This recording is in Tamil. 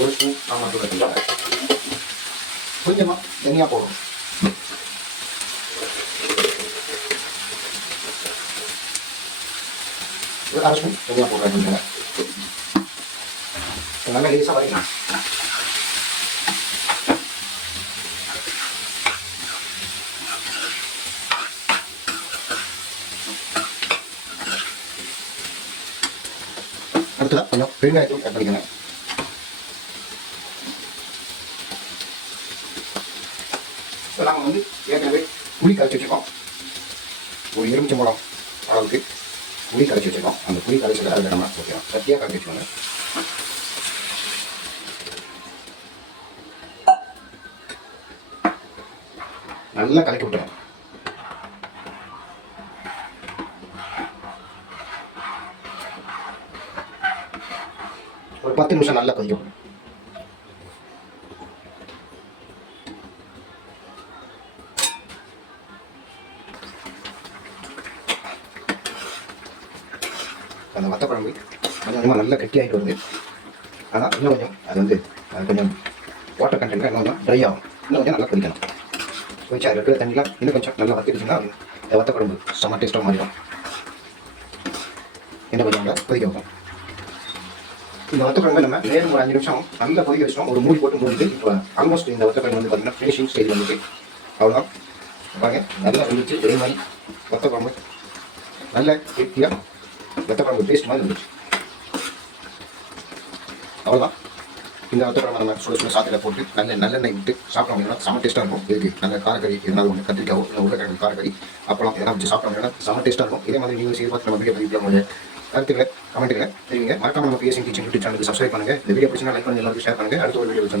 ஒரு ஸ்பூன் ஆமத்தூள் எடுத்துக்கலாம். கொஞ்சமாக தனியாக போடும். ஒரு அரை ஸ்பூன் தனியாக போடுறேன். நல்லா லேசாக வரைக்கும். அடுத்ததாக கொஞ்சம் பெருங்காயத்தூள் ஆட் பண்ணிக்கணும். ஸோ நாங்கள் வந்து ஏற்கனவே புளி கரைச்சி வச்சுருக்கோம். ஒரு எலுமிச்சம்பழம் அளவுக்கு புளி கரைச்சி வச்சுருக்கோம். அந்த புளி கரைச்சலை அதில் நம்ம வைக்கிறோம். சட்டியாக கரைச்சி வச்சுக்கோங்க. நல்லா கலக்கி விட்டுறோம். ஒரு 10 நிமிஷம் நல்லா கொதிக்கும். அந்த வத்த குழம்பு கொஞ்சம் கொஞ்சமாக நல்லா கட்டி ஆகிட்டு வருது. ஆனால் இன்னும் கொஞ்சம் அது வந்து கொஞ்சம் வாட்டர் கண்டென்ட் இன்னும் கொஞ்சம் ட்ரை ஆகும். இன்னும் கொஞ்சம் நல்லா கொதிக்கணும். கொதிச்சு அதில் இருக்கிற தண்ணிலாம் இன்னும் கொஞ்சம் நல்லா வத்திடுச்சுன்னா இந்த வத்த குழம்பு செம்ம டேஸ்ட்டாக மாறிடும். இன்னும் கொஞ்சம் நல்லா கொதிக்க வைப்போம். இந்த வத்த குழம்பு நம்ம நேரம் ஒரு 5 நிமிஷம் நல்லா கொதிக்க வச்சிட்டோம். ஒரு மூடி போட்டு மூடிட்டு இப்போ ஆல்மோஸ்ட் இந்த வத்த குழம்பு வந்து பார்த்தீங்கன்னா ஃபினிஷிங் ஸ்டேஜ் வந்துட்டு அவ்வளோதான். பாருங்க நல்லா வந்துச்சு. இதே மாதிரி வத்த குழம்பு நல்ல கெட்டியாக வத்த குழம்பு டேஸ்ட் மாதிரி இருந்துச்சு. அவ்வளோதான். இந்த வத்த குழம்பு நம்ம சுட சுட சாத்தியில் போட்டு நல்லெண்ணெய் விட்டு சாப்பிட்டோம் அப்படின்னா செம்ம டேஸ்ட்டாக இருக்கும். இதுக்கு நல்ல காரக்கறி எதனாலும் ஒன்று கத்திரிக்காவோ இல்லை உருளைக்கிழங்கு காரக்கறி அப்பளம் எதனா வச்சு சாப்பிட்டோம் அப்படின்னா செம்ம டேஸ்ட்டாக இருக்கும். இதே மாதிரி நீங்கள் செய்து பார்த்து நம்ம வீடியோ பதிவு பண்ணுங்க. கருத்துக்களை கமெண்ட்டுகளை தெரிவிங்க. மறக்காம நம்ம பிஎஸ்என் கிச்சன் யூடியூப் சேனலுக்கு சப்ஸ்கிரைப் பண்ணுங்கள். இந்த வீடியோ பிடிச்சினா லைக் பண்ணி எல்லாருக்கும் ஷேர் பண்ணுங்கள். அடுத்த ஒரு வீடியோ